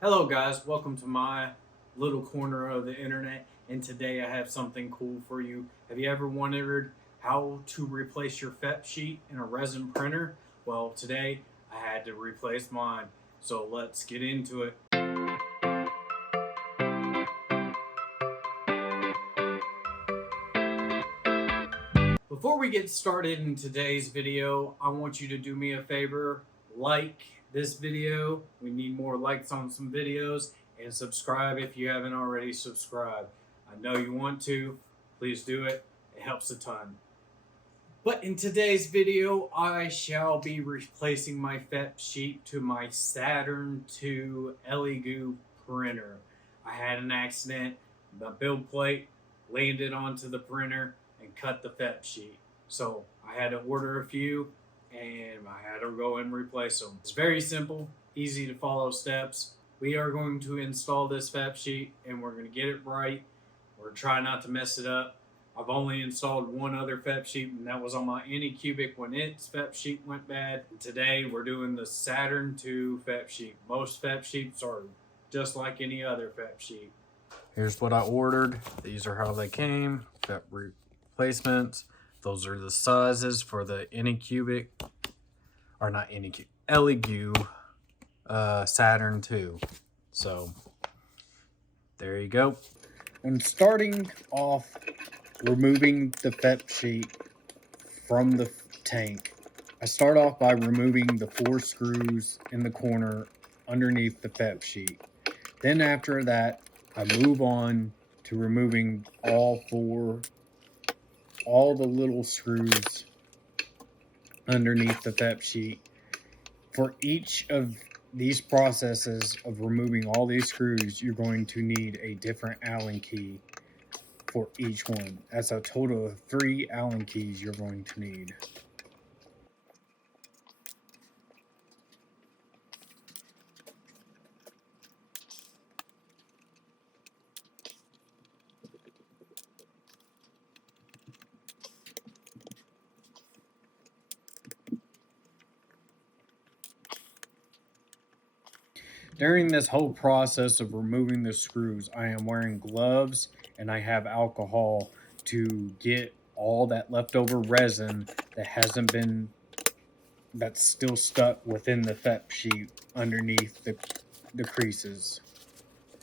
Hello guys, welcome to my little corner of the internet, and today I have something cool for you. Have you ever wondered how to replace your FEP sheet in a resin printer? Well, today I had to replace mine, so let's get into it. Before we get started in today's video, I want you to do me a favor, like this video. We need more likes on some videos, and subscribe if you haven't already subscribed. I know you want to. Please do it. It helps a ton. But in today's video, I shall be replacing my FEP sheet to my Saturn II Elegoo printer. I had an accident. The build plate landed onto the printer and cut the FEP sheet. So I had to order a few and I had to go and replace them. It's very simple, easy to follow steps. We are going to install this FEP sheet and we're going to get it right. We're going to try not to mess it up. I've only installed one other FEP sheet, and that was on my Anycubic when its FEP sheet went bad. And today we're doing the Saturn II FEP sheet. Most FEP sheets are just like any other FEP sheet. Here's what I ordered. These are how they came. FEP replacements. Those are the sizes for the Anycubic, or not Anycubic, Elegoo Saturn II. So there you go. When starting off removing the FEP sheet from the tank, I start off by removing the 4 screws in the corner underneath the FEP sheet. Then after that, I move on to removing all the little screws underneath the FEP sheet. For each of these processes of removing all these screws, you're going to need a different Allen key for each one. That's a total of 3 Allen keys you're going to need. During this whole process of removing the screws, I am wearing gloves and I have alcohol to get all that leftover resin that's still stuck within the FEP sheet underneath the creases.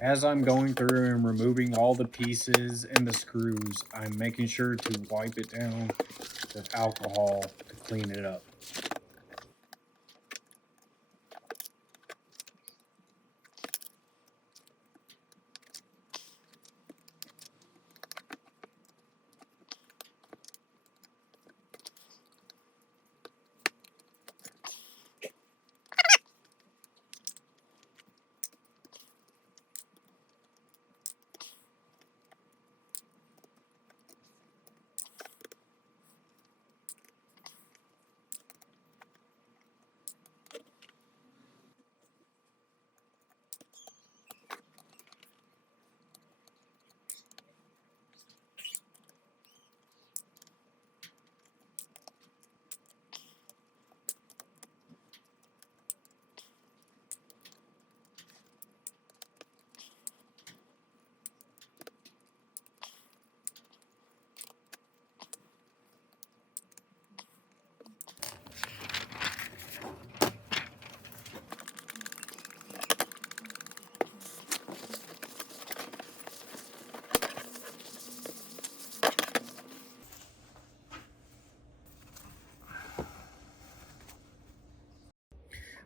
As I'm going through and removing all the pieces and the screws, I'm making sure to wipe it down with alcohol to clean it up.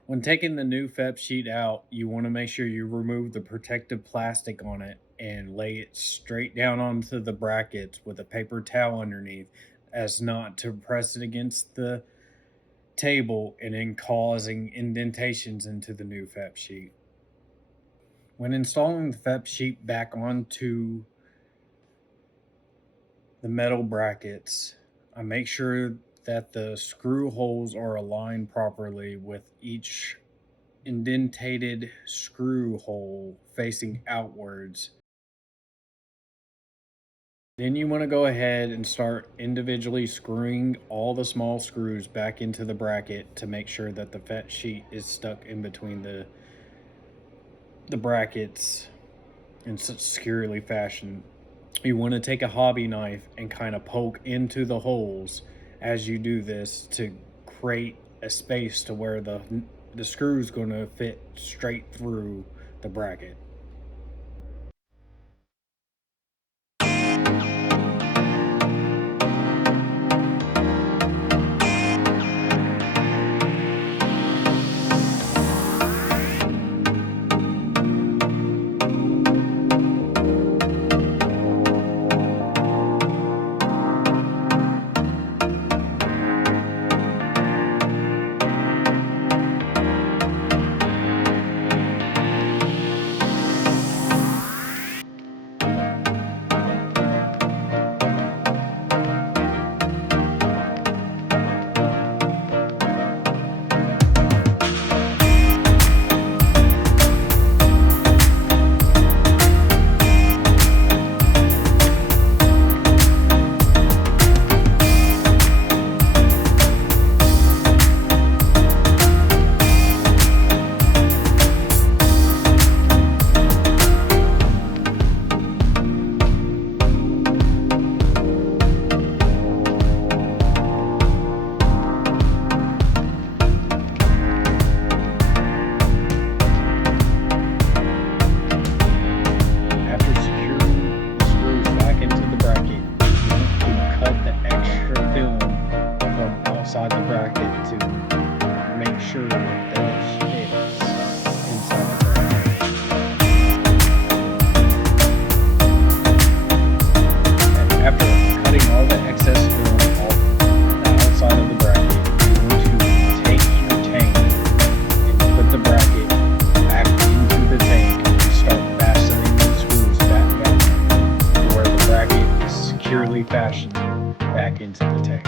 When taking the new FEP sheet out, you want to make sure you remove the protective plastic on it and lay it straight down onto the brackets with a paper towel underneath, as not to press it against the table and then causing indentations into the new FEP sheet. When installing the FEP sheet back onto the metal brackets, I make sure that the screw holes are aligned properly with each indentated screw hole facing outwards. Then you want to go ahead and start individually screwing all the small screws back into the bracket to make sure that the FEP sheet is stuck in between the the brackets in such securely fashion, you want to take a hobby knife and kind of poke into the holes as you do this to create a space to where the screw is going to fit straight through the bracket. Inside the bracket to make sure that it fits inside the bracket. And after cutting all the excess film off the outside of the bracket, you're going to take your tank and put the bracket back into the tank and start fastening the screws back down to where the bracket is securely fastened back into the tank.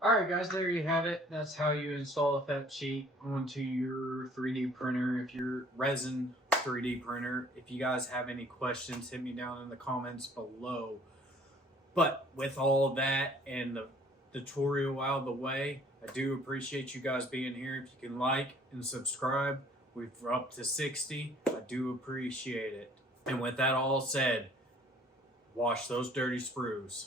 Alright guys, there you have it. That's how you install a FEP sheet onto your 3D printer, if your resin 3D printer. If you guys have any questions, hit me down in the comments below. But with all of that and the tutorial out of the way, I do appreciate you guys being here. If you can like and subscribe, we're up to 60. I do appreciate it. And with that all said, wash those dirty sprues.